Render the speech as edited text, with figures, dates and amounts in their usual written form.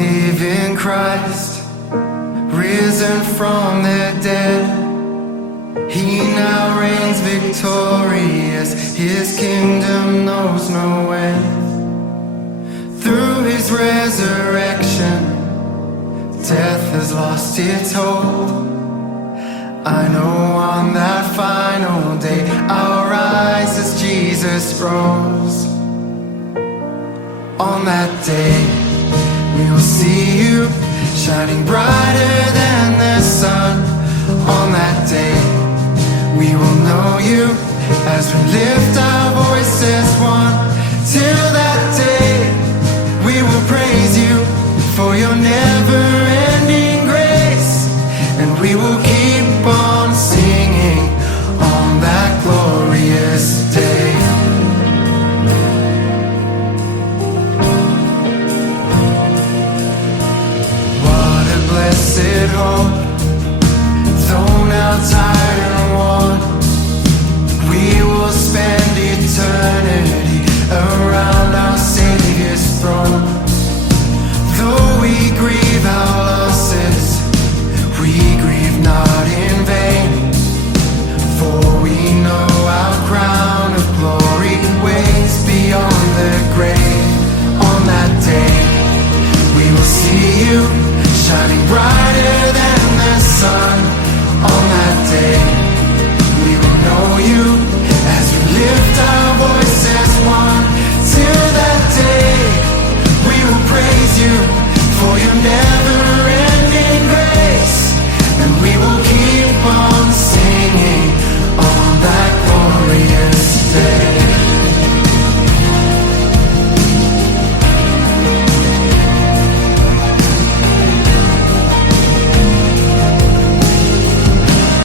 believe in Christ, risen from the dead. He now reigns victorious, his kingdom knows no end. Through his resurrection, death has lost its hold. I know on that final day I'll rise as Jesus rose. On that day we will see you shining brighter than the sun. On that day we will know you as we lift our voices one. Till that day we will praise you for your never-ending grace, and we will keep on singing on that glorious day. What a blessed hope, though now tired and worn, we will spend eternity around our Savior's throne. Though we grieve our losses, we grieve not in vain, for we know our crown of glory waits beyond the grave. On that day we will see you shining bright